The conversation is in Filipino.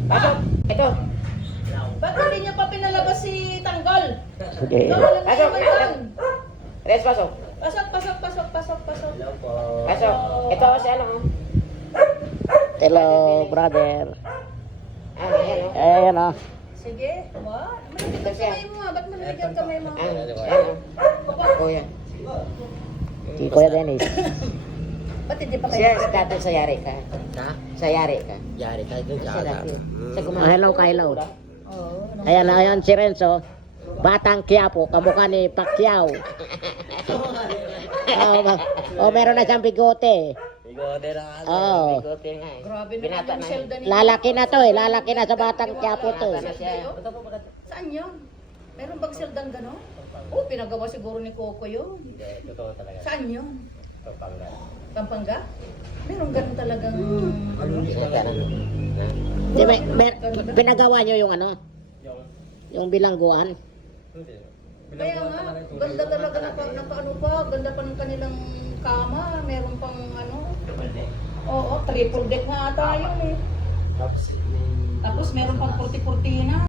Pasok. Ito. Ba't hindi niya pa pinalabas si Tanggol? Sige. Ikaw alam na Pasok. yung doon. Res, pasok. Pasok. Pasok. Pasok. Ito si ano. Hello, brother. Ayan o. Ayan o. Sige. Malamig ang kamay mo ah. Ba't malamig ang kamay mo? Ayan o. Kuya. Si Kuya Dennis. Ba't hindi pa Siya, kayo? dati sa yari ka. Ha? Sa yari ka. Yari tayo dun sa Siya dati. Sa Hello, Kylo. Oo. Ayan na yun si Renzo. Batang Quiapo, kamukha ni Pacquiao. Meron na siyang bigote. Bigote na ano. Oh. Bigote nga eh. Grabe na Binata yung na Zelda yun. ni... Lalaki na to eh. Lalaki na sa Batang Quiapo to. Binata na siya. Saan yun? Meron bang Zeldang gano'n? Oh, pinagawa siguro ni Coco yun. Hindi, totoo talaga. Saan yun? Pampanga. Pampanga? Meron ganun talagang... ano? Binata na. Di, pinagawa nyo yung ano? Yung, Yung bilangguan? hindi. Kaya nga, ganda talaga naka ano pa, ganda pa ng kanilang kama, meron pang ano. Oo, triple deck nga ata yun eh. Tapos, Tapos meron pang 40-40 na.